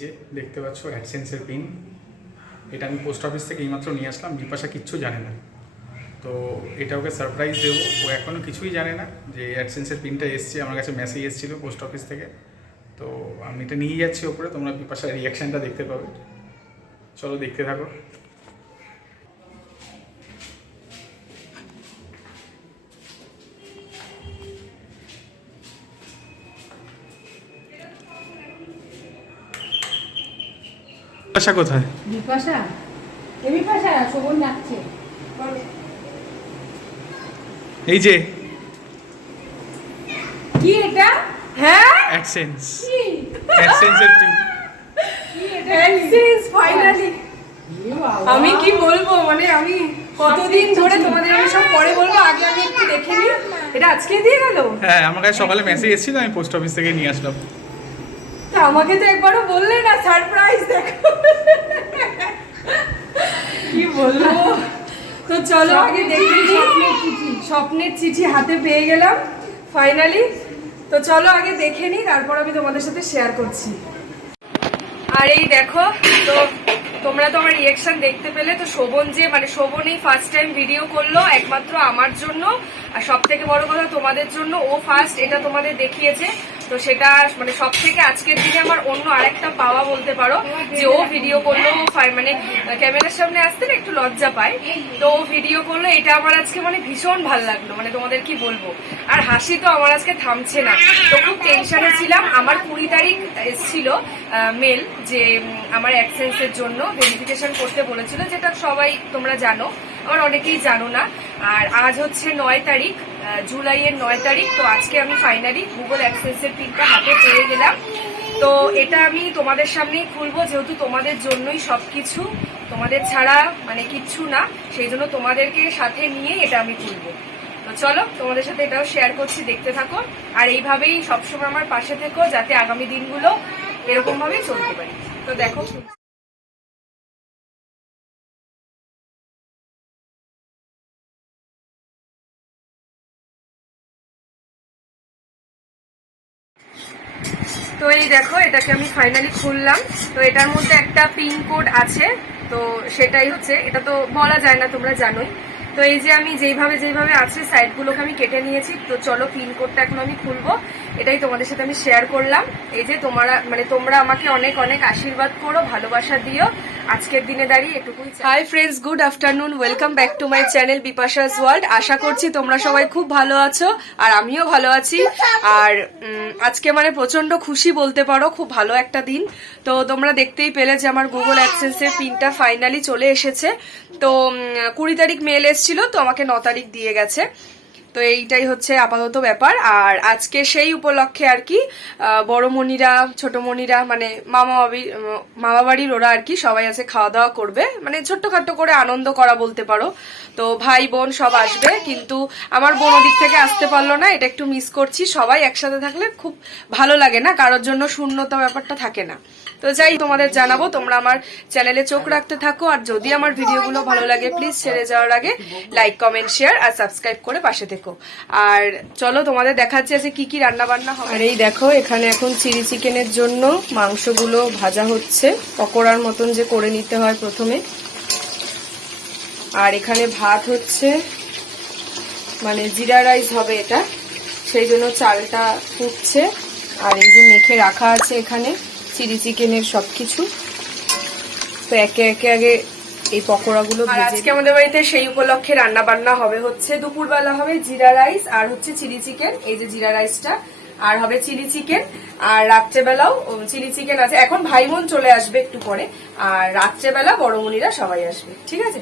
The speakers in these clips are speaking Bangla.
যে দেখতে পাচ্ছ অ্যাডসেন্সের পিন, এটা আমি পোস্ট অফিস থেকে এইমাত্র নিয়ে আসলাম। বিপাশা কিচ্ছু জানে না, তো এটা ওকে সারপ্রাইজ দেবো। ও এখনও কিছুই জানে না যে অ্যাডসেন্সের পিনটা এসছে, আমার কাছে মেসেজ এসেছিলো পোস্ট অফিস থেকে। তো আমি এটা নিয়ে যাচ্ছি ওপরে, তোমরা বিপাশার রিয়াকশানটা দেখতে পাবে। চলো দেখতে থাকো। বিপাশা কোথায়? বিপাশা বিপাশা শোভন ডাকছে। এই যে কি এটা? হ্যাঁ অ্যাডসেন্স, অ্যাডসেন্সের পিন। AdSense finally. আমি কি বলবো, মানে আমি কতদিন ধরে তোমাদের আমি সব পরে বলবো, আগে আমি একটু দেখে নিই। এটা আজকে দিয়ে গেল? হ্যাঁ, আমার কাছে সকালে মেসেজ এসেছিল, আমি পোস্ট অফিস থেকে নিয়ে আসলাম। তা আমাকে তো একবারও বললে না, সারপ্রাইজ দেখো কি বলবো। তো চলো আগে দেখি। স্বপ্নের চিঠি হাতে পেয়ে গেলাম ফাইনালি। তো চলো আগে দেখে নিই, তারপর আমি তোমাদের সাথে শেয়ার করছি। আর এই দেখো, তো তোমরা তো আমার রিয়াকশন দেখতে পেলে। তো শোভন যে মানে শোভনই ফার্স্ট টাইম ভিডিও করলো একমাত্র আমার জন্য, আর সব থেকে বড় কথা তোমাদের জন্য। ও ফার্স্ট এটা তোমাদের দেখিয়েছে, তো সেটা মানে সব থেকে আজকের দিনে আমার অন্য আরেকটা পাওয়া বলতে পারো, যে ও ভিডিও করলো। মানে ক্যামেরার সামনে আসতে না একটু লজ্জা পায়, তো ও ভিডিও করলো। এটা আমার আজকে মানে ভীষণ ভালো লাগলো, মানে তোমাদের কি বলবো। আর হাসি তো আমার আজকে থামছে না। তো খুব টেনশনে ছিলাম। আমার 20 তারিখ এসেছিল মেল, যে আমার অ্যাডসেন্সের জন্য ভেরিফিকেশন করতে বলেছিল, যেটা সবাই তোমরা জানো, আমার অনেকেই জানো না। আর আজ হচ্ছে 9 তারিখ, জুলাইয়ের 9 তারিখ। তো আজকে আমি ফাইনালি গুগল অ্যাডসেন্সের পিনটা হাতে পেয়ে গেলাম। তো এটা আমি তোমাদের সামনেই খুলবো, যেহেতু তোমাদের জন্যই সবকিছু, তোমাদের ছাড়া মানে কিচ্ছু না, সেই জন্য তোমাদেরকে সাথে নিয়ে এটা আমি খুলবো। তো চলো তোমাদের সাথে এটাও শেয়ার করছি, দেখতে থাকো। আর এইভাবেই সবসময় আমার পাশে থেকো, যাতে আগামী দিনগুলো এরকম ভাবেই চলতে পারি। তো দেখো, তো এই দেখো এটাকে আমি ফাইনালি খুললাম। তো এটার মধ্যে একটা পিন কোড আছে, তো সেটাই হচ্ছে, এটা তো বলা যায় না, তোমরা জানোই। তো এই যে আমি যেইভাবে আছে সাইডগুলোকে আমি কেটে নিয়েছি। তো চলো পিন কোডটা এখন আমি খুলবো, এটাই তোমাদের সাথে আমি শেয়ার করলাম। এই যে তোমরা আমাকে অনেক অনেক আশীর্বাদ করো, ভালোবাসা দিও। আজকের দিনে দাঁড়িয়ে এটুকুই। Hi friends, good afternoon, welcome back to my channel Bipasha's world. আশা করছি তোমরা সবাই খুব ভালো আছো, আর আমিও ভালো আছি। আর আজকে মানে প্রচন্ড খুশি বলতে পারো, খুব ভালো একটা দিন। তো তোমরা দেখতেই পেলে যে আমার গুগল অ্যাডসেন্সের পিনটা ফাইনালি চলে এসেছে। তো 20 তারিখ মেল এসেছিল, তো আমাকে 9 তারিখ দিয়ে গেছে। তো এইটাই হচ্ছে আপাতত ব্যাপার। আর আজকে সেই উপলক্ষে আর কি বড় মনিরা, ছোট মনিরা, মানে মামা বাড়ির ওরা আর কি সবাই আছে, খাওয়া দাওয়া করবে, মানে ছোট্টখাট্টো করে আনন্দ করা বলতে পারো। তো ভাই বোন সব আসবে, কিন্তু আমার বোন ওদিক থেকে আসতে পারলো না, এটা একটু মিস করছি। সবাই একসাথে থাকলে খুব ভালো লাগে না, কারোর জন্য শূন্যতা ব্যাপারটা থাকে না। তো যাই তোমাদের জানাবো, তোমরা আমার চ্যানেলে চোখ রাখতে থাকো। আর যদি আমার ভিডিওগুলো ভালো লাগে, প্লিজ ছেড়ে যাওয়ার আগে লাইক, কমেন্ট, শেয়ার আর সাবস্ক্রাইব করে পাশে থেকো। আর চলো তোমাদের দেখাচ্ছি আজকে কি কি রান্না বান্না হবে। আর এই দেখো, এখানে এখন চিলি চিকেনের জন্য মাংসগুলো ভাজা হচ্ছে, পকোড়ার মতন যে করে নিতে হয় প্রথমে। আর এখানে ভাত হচ্ছে, মানে জিরা রাইস হবে এটা, সেই জন্য চালটা ফুটছে। আর এই যে মেখে রাখা আছে এখানে চিলি চিকেনের সবকিছু। তো একে একে আগে এই পকোড়াগুলো ভেজে। আজকে আমাদের বাড়িতে সেই উপলক্ষে রান্না বান্না হবে হচ্ছে, দুপুরবেলা হবে জিরা রাইস আর হচ্ছে চিলি চিকেন, এই যে জিরা রাইসটা, আর হবে চিলি চিকেন। আর রাত্রেবেলাও চিলি চিকেন আছে। এখন ভাই বোন চলে আসবে একটু পরে, আর রাত্রেবেলা বড়মণিরা সবাই আসবে। ঠিক আছে,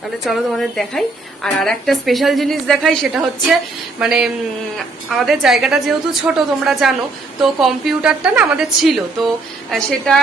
তাহলে চলো তোমাদের দেখাই। আর একটা স্পেশাল জিনিস দেখাই, সেটা হচ্ছে মানে আমাদের জায়গাটা যেহেতু ছোট তোমরা জানো, তো কম্পিউটারটা না আমাদের ছিল, তো সেটা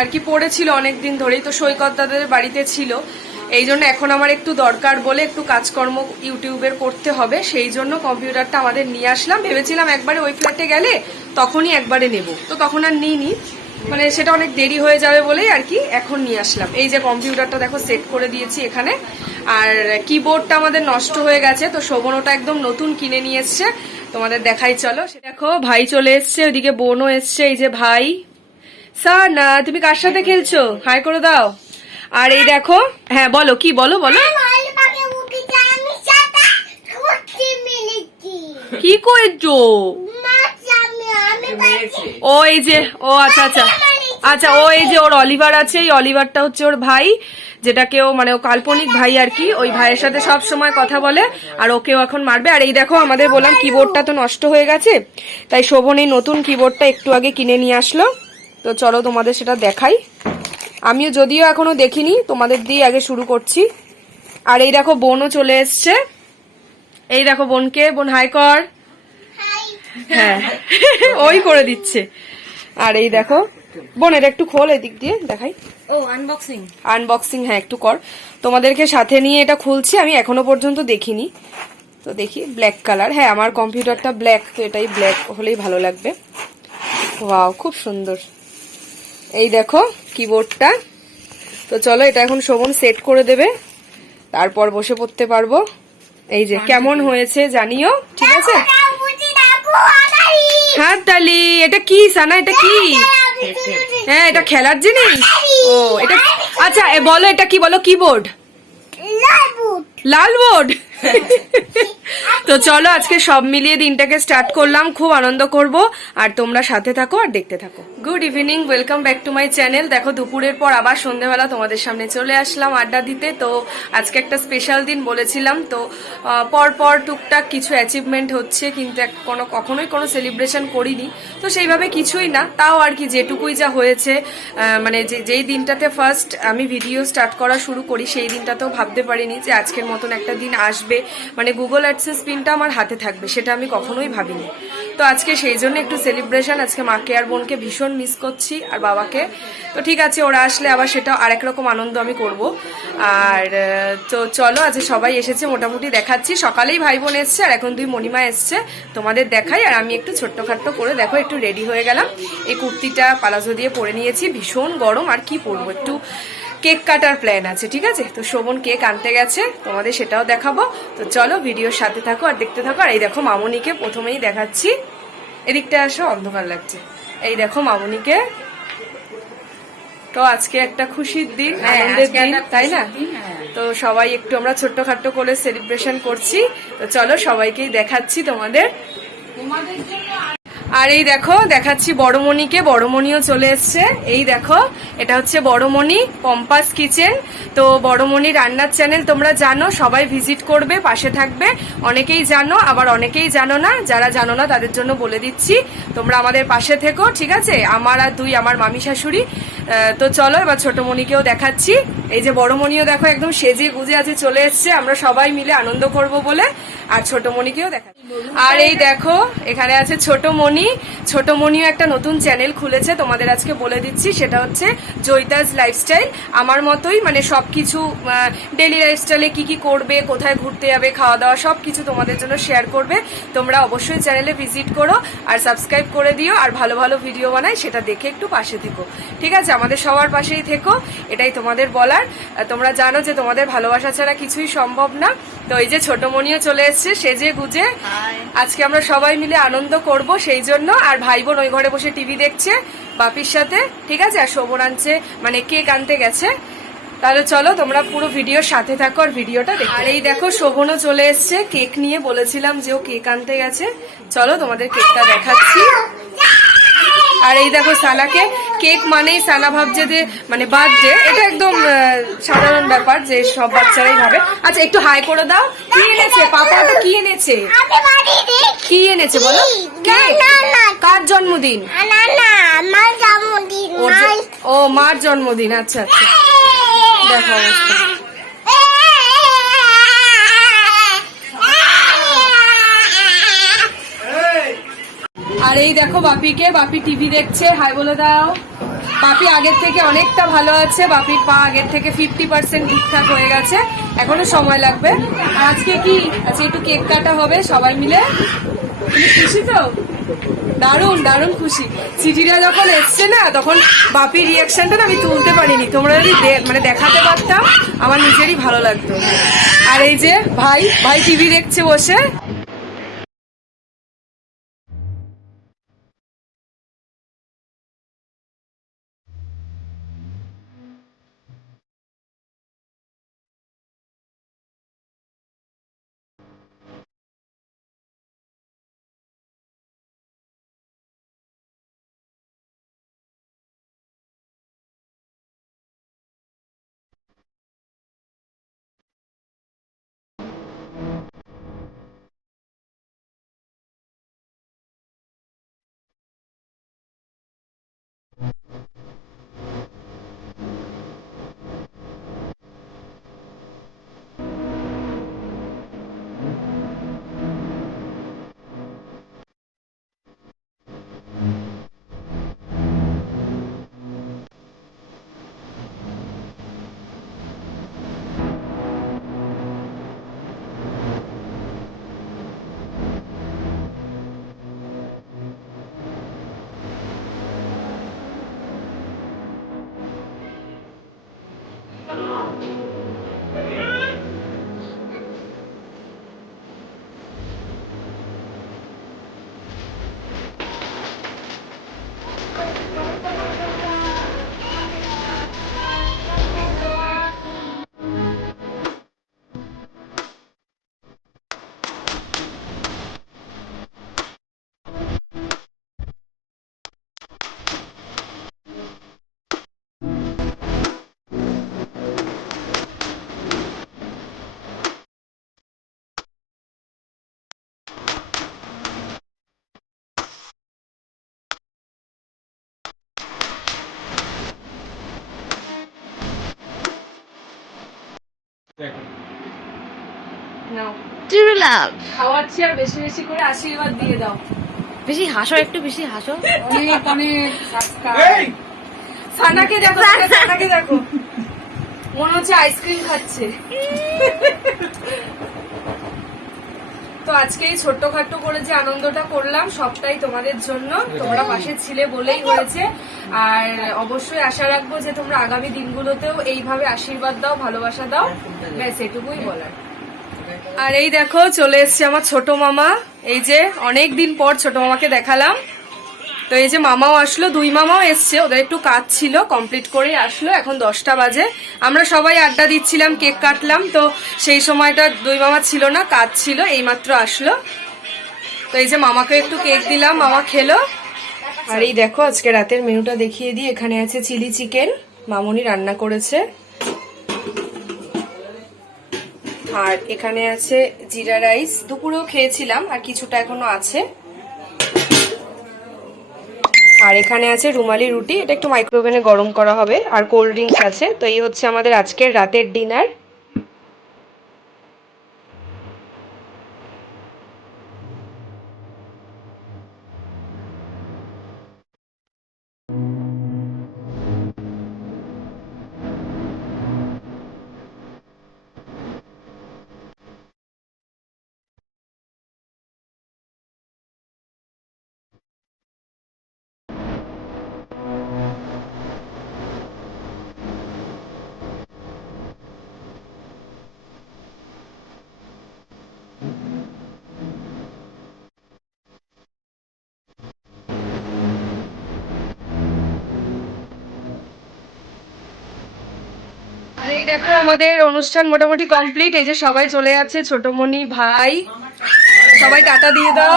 আর কি পড়েছিল অনেকদিন ধরেই, তো সৈকত দাদের বাড়িতে ছিল। এই জন্য এখন আমার একটু দরকার বলে একটু কাজকর্ম ইউটিউবের করতে হবে, সেই জন্য কম্পিউটারটা আমাদের নিয়ে আসলাম। ভেবেছিলাম একবারে ওই ফ্ল্যাটে গেলে তখনই একবারে নেব, তো তখন আর নিইনি, মানে সেটা অনেক দেরি হয়ে যাবে বলেই আর কি এখন নিয়ে আসলাম। এই যে কম্পিউটারটা দেখো সেট করে দিয়েছি এখানে। আর কিবোর্ডটা আমাদের নষ্ট হয়ে গেছে, তো শোভন ওটা একদম নতুন কিনে নিয়ে এসছে, তোমাদের দেখাই চলো। দেখো ভাই চলে এসছে, ওইদিকে বোনও এসছে, এই যে ভাই, সানা তুমি কার সাথে খেলছো? হাই করে দাও। আর এই দেখো, হ্যাঁ বলো, কি বলো বলো। কি করেছো? ও এই যে, ও আচ্ছা আচ্ছা আচ্ছা, ও এই যে ওর অলিভার আছে, এই অলিভারটা হচ্ছে ওর ভাই, যেটাকেও মানে ও কাল্পনিক ভাই আর কি। ওই ভাইয়ের সাথে সব সময় কথা বলে, আর ওকেও এখন মারবে। আর এই দেখো, আমাদের বললাম কিবোর্ডটা তো নষ্ট হয়ে গেছে, তাই শোভন এই নতুন কিবোর্ডটা একটু আগে কিনে নিয়ে আসলো। তো চলো তোমাদের সেটা দেখাই। আমিও যদিও এখনো দেখিনি, তোমাদের দিয়ে আগে শুরু করছি। আর এই দেখো বোনও চলে এসছে। এই দেখো বোনকে, বোন হাই কর। হ্যাঁ ওই করে দিচ্ছে। আর এই দেখো বোন, এটা একটু খোল, এদিক দিয়ে দেখাই। ও আনবক্সিং আনবক্সিং, হ্যাঁ একটু কর। তোমাদেরকে সাথে নিয়ে এটা খুলছি, আমি এখনো পর্যন্ত দেখিনি। তো দেখি, ব্ল্যাক কালার, হ্যাঁ আমার কম্পিউটারটা ব্ল্যাক, তো এটাই ব্ল্যাক হলেই ভালো লাগবে। ওয়াও, খুব সুন্দর। এই দেখো কিবোর্ডটা। তো চলো এটা এখন শোভন সেট করে দেবে, তারপর বসে পড়তে পারবো। এই যে কেমন হয়েছে জানিও, ঠিক আছে? হাত তালি। এটা কি সানা, এটা কি? হ্যাঁ এটা খেলার জিনিস। ও এটা আচ্ছা, বলো এটা কি, বলো কিবোর্ড? লাল বোর্ড। তো চলো আজকে সব মিলিয়ে দিনটাকে স্টার্ট করলাম, খুব আনন্দ করব, আর তোমরা সাথে থাকো আর দেখতে থাকো। Good evening, welcome back to my channel. দেখো দুপুরের পর আবার সন্ধ্যেবেলা তোমাদের সামনে চলে আসলাম আড্ডা দিতে। তো আজকে একটা স্পেশাল দিন বলেছিলাম, তো পর টুকটাক কিছু অ্যাচিভমেন্ট হচ্ছে, কিন্তু কখনোই কোনো সেলিব্রেশন করিনি, তো সেইভাবে কিছুই না, তাও আর কি যেটুকুই যা হয়েছে। মানে যেই দিনটাতে ফার্স্ট আমি ভিডিও স্টার্ট করা শুরু করি, সেই দিনটাতেও ভাবতে পারিনি যে আজকের মতন একটা দিন আসবে, মানে গুগল অ্যাডসেন্স পিনটা আমার হাতে থাকবে, সেটা আমি কখনোই ভাবিনি। তো আজকে সেই জন্য একটু সেলিব্রেশন। আজকে মাকে আর বোনকে ভীষণ মিস করছি, আর বাবাকে। তো ঠিক আছে, ওরা আসলে আবার সেটা আরেক রকম আনন্দ আমি করব। আর তো চলো, আজকে সবাই এসেছে মোটামুটি, দেখাচ্ছি। সকালেই ভাই বোন এসছে, আর এখন 2 মণিমা এসছে, তোমাদের দেখাই। আর আমি একটু ছোট্টখাট্ট করে দেখো একটু রেডি হয়ে গেলাম। এই কুর্তিটা পালাজো দিয়ে পরে নিয়েছি, ভীষণ গরম, আর কি পরবো, একটু কেক কাটার প্ল্যান আছে, ঠিক আছে? তো শোভন কেক আনতে গেছে, তোমাদের সেটাও দেখাবো। তো চলো ভিডিওর সাথে থাকো আর দেখতে থাকো। আর এই দেখো মামনিকে প্রথমেই দেখাচ্ছি, এদিকটা আসো, অন্ধকার লাগছে। এই দেখো মামনিকে। তো আজকে একটা খুশির দিন, আনন্দের দিন, তাই না? তো সবাই একটু আমরা ছোট্টখাট্ট করে সেলিব্রেশন করছি। তো চলো সবাইকেই দেখাচ্ছি তোমাদের। আর এই দেখো দেখাচ্ছি বড়মণিকে, বড়মণিও চলে এসছে। এই দেখো, এটা হচ্ছে বড়মণি, পম্পাস কিচেন। তো বড়মণি রান্নার চ্যানেল তোমরা জানো, সবাই ভিজিট করবে, পাশে থাকবে। অনেকেই জানো, আবার অনেকেই জানো না। যারা জানো না তাদের জন্য বলে দিচ্ছি, তোমরা আমাদের পাশে থেকো, ঠিক আছে? আমার আর আমার মামি শাশুড়ি। তো চলো এবার ছোটমণিকেও দেখাচ্ছি। এই যে বড়মণিও দেখো একদম সেজে গুজে আছে, চলে এসছে, আমরা সবাই মিলে আনন্দ করব বলে। আর ছোটমণিকেও দেখাচ্ছি। আর এই দেখো এখানে আছে ছোটমণি। ছোটমণিও একটা নতুন চ্যানেল খুলেছে, তোমাদের আজকে বলে দিচ্ছি। সেটা হচ্ছে জয়িতাজ লাইফস্টাইল। আমার মতোই, মানে সবকিছু ডেলি লাইফস্টাইলে কি কি করবে, কোথায় ঘুরতে যাবে, খাওয়া দাওয়া, সবকিছু তোমাদের জন্য শেয়ার করবে। তোমরা অবশ্যই চ্যানেলে ভিজিট করো আর সাবস্ক্রাইব করে দিও। আর ভালো ভালো ভিডিও বানাই, সেটা দেখে একটু পাশে থেকো, ঠিক আছে? আমাদের সবার পাশেই থেকো, এটাই তোমাদের বলার। তোমরা জানো যে তোমাদের ভালোবাসা ছাড়া কিছুই সম্ভব না। তো এই যে ছোটমণিও চলে এসছে সেজে গুজে, আজকে আমরা সবাই মিলে আনন্দ করব সেই জন্য। আর ভাই বোন ওই ঘরে বসে টিভি দেখছে বাপির সাথে, ঠিক আছে? আর শোভন আনছে, মানে কেক আনতে গেছে। তাহলে চলো তোমরা পুরো ভিডিওর সাথে থাকো আর ভিডিওটা দেখো। আর এই দেখো শোভনও চলে এসছে কেক নিয়ে, বলেছিলাম যে ও কেক আনতে গেছে। চলো তোমাদের কেকটা দেখাচ্ছি। আর এই দেখো সানাকে, কেক মানেই সানা ভাবছে যে মানে বার্থডে, এটা একদম সাধারণ ব্যাপার যে সব বাচ্চারাই ভাবে। আচ্ছা একটু হাই করে দাও। কি এনেছে পাপা? তো কি এনেছে, কি এনেছে বলো? কেক? কার জন্মদিন? ও মার জন্মদিন, আচ্ছা আচ্ছা। দেখো অবস্থা। আর এই দেখো বাপিকে, বাপি টিভি দেখছে, হাই বলে দাও। বাপি আগের থেকে অনেকটা ভালো আছে, বাপির পা আগের থেকে 50% ঠিকঠাক হয়ে গেছে, এখনো সময় লাগবে। আর আজকে কি, আজকে একটু কেক কাটা হবে সবাই মিলে। তুমি খুশি তো? দারুণ দারুণ খুশি। চিঠিটা যখন এসছে না, তখন বাপির রিয়াকশনটা না আমি তুলতে পারিনি, তোমরা যদি মানে দেখাতে পারতাম আমার নিজেরই ভালো লাগতো। আর এই যে ভাই, ভাই টিভি দেখছে বসে। রাত্রিবেলা খাওয়াচ্ছি আর বেশি বেশি করে আশীর্বাদ দিয়ে দাও। বেশি হাসো, একটু বেশি হাসো। অনেক অনেক সানাকে দেখো, সানাকে দেখো, মনে হচ্ছে আইসক্রিম খাচ্ছে। তো আজকে এই ছোট্টখাট্টো করে যে আনন্দটা করলাম সবটাই তোমাদের জন্য, তোমরা পাশে ছিলে বলেই হয়েছে। আর অবশ্যই আশা রাখবো যে তোমরা আগামী দিনগুলোতেও এইভাবে আশীর্বাদ দাও, ভালোবাসা দাও, ব্যাস এটুকুই বলার। আর এই দেখো চলে এসছে আমার ছোট মামা। এই যে অনেক দিন পর ছোট মামাকে দেখালাম। তো এই যে মামাও আসলো, দুই মামাও এসছে, ওদের একটু কাজ ছিল, কমপ্লিট করে আসলো। এখন 10টা বাজে, আমরা সবাই আড্ডা দিচ্ছিলাম, কেক কাটলাম। তো সেই সময়টা দুই মামা ছিল না, কাজ ছিল, এইমাত্র আসলো। তো এই যে মামাকে একটু কেক দিলাম, মামা খেলো। আর এই দেখো আজকে রাতের মেনুটা দেখিয়ে দিই। এখানে আছে চিলি চিকেন, মামুনি রান্না করেছে। আর এখানে আছে জিরা রাইস, দুপুরেও খেয়েছিলাম আর কিছুটা এখনো আছে। আর এখানে আছে রুমালি রুটি, এটা একটু মাইক্রোওভেনে গরম করা হবে। আর কোল্ড ড্রিঙ্কস আছে। তো এই হচ্ছে আমাদের আজকের রাতের ডিনার। আর এই দেখো আমাদের অনুষ্ঠান মোটামুটি কমপ্লিট। এই যে সবাই চলে যাচ্ছে, ছোটমণি, ভাই, সবাই টাটা দিয়ে দাও।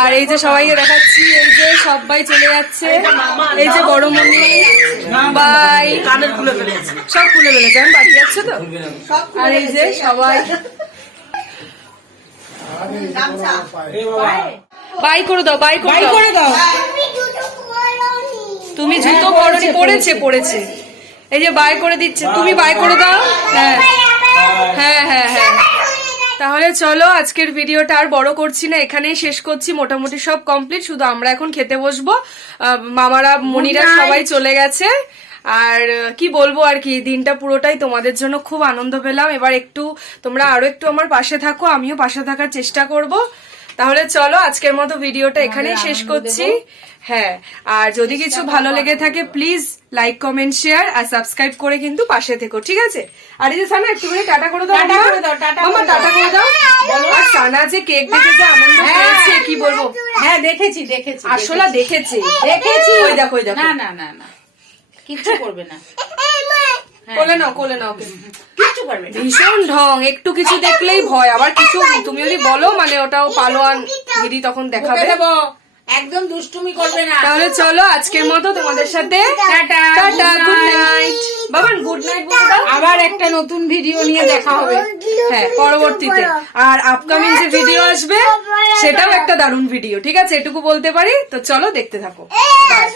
আর এই যে সবাইকে দেখাচ্ছি, এই যে সবাই চলে যাচ্ছে। এই যে বড়মণি, বাই, সব খুলে ফেলেছে, আমি বাড়ি যাচ্ছে তো। আর এই যে সবাই বাই করে দাও, বাই করে দাও। তুমি জুতো পরনি, পড়েছে। এই যে বাই করে দিচ্ছে, তুমি বাই করে দাও। হ্যাঁ হ্যাঁ হ্যাঁ হ্যাঁ। তাহলে চলো আজকের ভিডিওটা আর বড় করছি না, এখানেই শেষ করছি। মোটামুটি সব কমপ্লিট, শুধু আমরা এখন খেতে বসবো। মামারা, মনিরা সবাই চলে গেছে। আর কি বলবো, আর কি দিনটা পুরোটাই তোমাদের জন্য খুব আনন্দ পেলাম। এবার একটু তোমরা আরো একটু আমার পাশে থাকো, আমিও পাশে থাকার চেষ্টা করব। তাহলে চলো আজকের মতো ভিডিওটা এখানেই শেষ করছি। হ্যাঁ, আর যদি কিছু ভালো লেগে থাকে প্লিজ লাইক, কমেন্ট, শেয়ার আর সাবস্ক্রাইব করে কিন্তু পাশে থেকো, ঠিক আছে? আর এই যে সানা একটুখানি টাটা করে দাও, মামা টাটা করে দাও। আর সানা যে কেক দেখে যে আনন্দ পেয়েছে কি বলবো। হ্যাঁ দেখেছি আসলে দেখেছে। ওই দেখো না কিচ্ছু করবে না, কোলে নাও ওকে। কিচ্ছু করবে না। ভীষণ ঢং, একটু কিছু দেখলেই ভয়। আবার কিছু তুমি যদি বলো মানে ওটাও পালোয়ান দিদি তখন দেখাবে। একদম দুষ্টুমি করবে না। তাহলে চলো আজকের মতো তোমাদের সাথে tata, good night. Baban good night বলে দাও। আবার একটা নতুন ভিডিও নিয়ে দেখা হবে। হ্যাঁ, পরবর্তীতে। আর আপকামিং যে ভিডিও আসবে সেটাও একটা দারুণ ভিডিও, ঠিক আছে? এটুকু বলতে পারি। তো চলো দেখতে থাকো। বাই।